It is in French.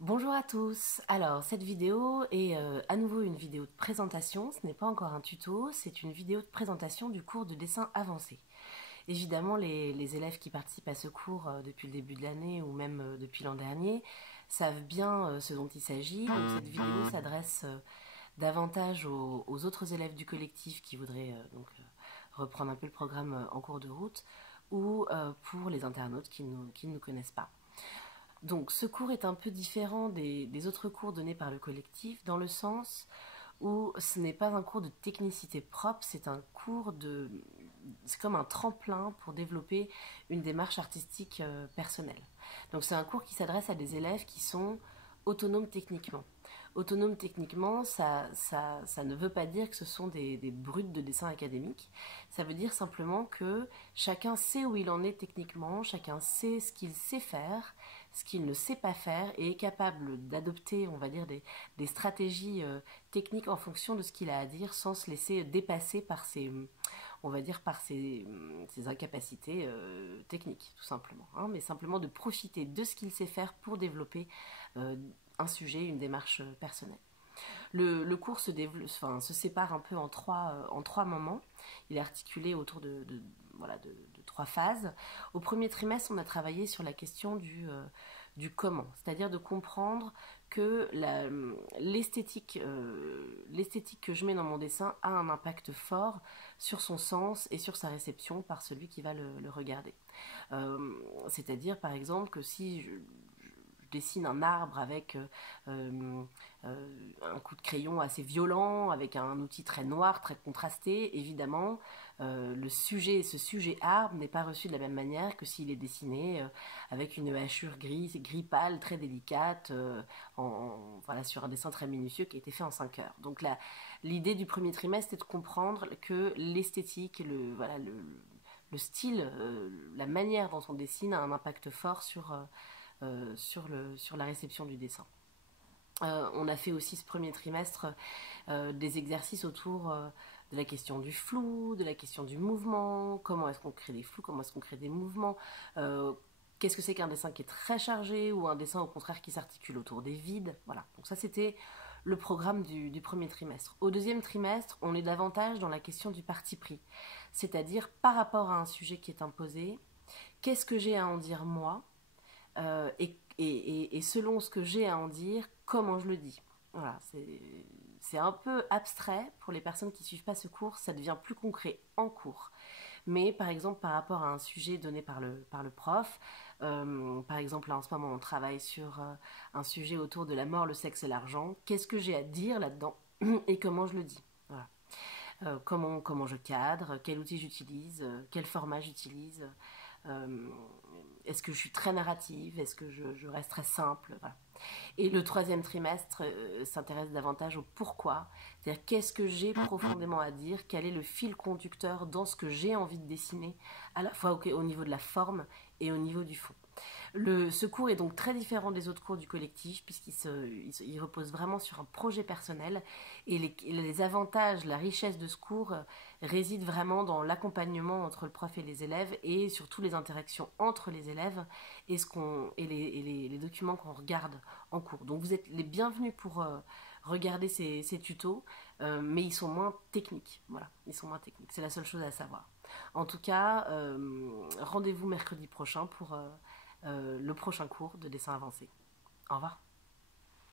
Bonjour à tous. Alors, cette vidéo est à nouveau une vidéo de présentation. Ce n'est pas encore un tuto, c'est une vidéo de présentation du cours de dessin avancé. Évidemment, les élèves qui participent à ce cours depuis le début de l'année ou même depuis l'an dernier savent bien ce dont il s'agit. Donc, cette vidéo s'adresse davantage aux autres élèves du collectif qui voudraient reprendre un peu le programme en cours de route ou pour les internautes qui ne nous connaissent pas. Donc ce cours est un peu différent des autres cours donnés par le collectif dans le sens où ce n'est pas un cours de technicité propre, c'est un cours de... C'est comme un tremplin pour développer une démarche artistique personnelle. Donc c'est un cours qui s'adresse à des élèves qui sont autonomes techniquement. Autonome techniquement, ça ne veut pas dire que ce sont des brutes de dessin académique. Ça veut dire simplement que chacun sait où il en est techniquement, chacun sait ce qu'il sait faire, ce qu'il ne sait pas faire et est capable d'adopter, on va dire, des stratégies techniques en fonction de ce qu'il a à dire sans se laisser dépasser par ses, on va dire, par ses incapacités techniques, tout simplement. Hein, mais simplement de profiter de ce qu'il sait faire pour développer un sujet, une démarche personnelle. Le cours se sépare un peu en trois moments. Il est articulé autour de trois phases. Au premier trimestre, on a travaillé sur la question du comment, c'est-à-dire de comprendre que l'esthétique que je mets dans mon dessin a un impact fort sur son sens et sur sa réception par celui qui va le regarder. C'est-à-dire, par exemple, que si je dessine un arbre avec un coup de crayon assez violent, avec un outil très noir, très contrasté, évidemment, ce sujet arbre n'est pas reçu de la même manière que s'il est dessiné avec une hachure gris pâle, très délicate, voilà, sur un dessin très minutieux qui a été fait en 5 heures. Donc l'idée du premier trimestre est de comprendre que l'esthétique, le style, la manière dont on dessine a un impact fort sur la réception du dessin. On a fait aussi ce premier trimestre des exercices autour de la question du flou, de la question du mouvement, comment est-ce qu'on crée des flous, comment est-ce qu'on crée des mouvements, qu'est-ce que c'est qu'un dessin qui est très chargé ou un dessin au contraire qui s'articule autour des vides. Voilà, donc ça c'était le programme du premier trimestre. Au deuxième trimestre, on est davantage dans la question du parti pris, c'est-à-dire par rapport à un sujet qui est imposé, qu'est-ce que j'ai à en dire moi, et selon ce que j'ai à en dire, comment je le dis. Voilà, c'est un peu abstrait pour les personnes qui ne suivent pas ce cours, ça devient plus concret en cours. Mais par exemple, par rapport à un sujet donné par le prof, par exemple, là en ce moment, on travaille sur un sujet autour de la mort, le sexe et l'argent. Qu'est-ce que j'ai à dire là-dedans et comment je le dis. Voilà. Comment je cadre, quel outil j'utilise, quel format j'utilise. Est-ce que je suis très narrative? Est-ce que je reste très simple? Voilà. Et le troisième trimestre s'intéresse davantage au pourquoi. C'est-à-dire qu'est-ce que j'ai profondément à dire? Quel est le fil conducteur dans ce que j'ai envie de dessiner, à la fois au niveau de la forme et au niveau du fond. Ce cours est donc très différent des autres cours du collectif puisqu'il repose vraiment sur un projet personnel et les avantages, la richesse de ce cours réside vraiment dans l'accompagnement entre le prof et les élèves et surtout les interactions entre les élèves et, les documents qu'on regarde en cours. Donc vous êtes les bienvenus pour regarder ces tutos, mais ils sont moins techniques. Voilà, ils sont moins techniques, c'est la seule chose à savoir. En tout cas, rendez-vous mercredi prochain pour le prochain cours de dessin avancé. Au revoir.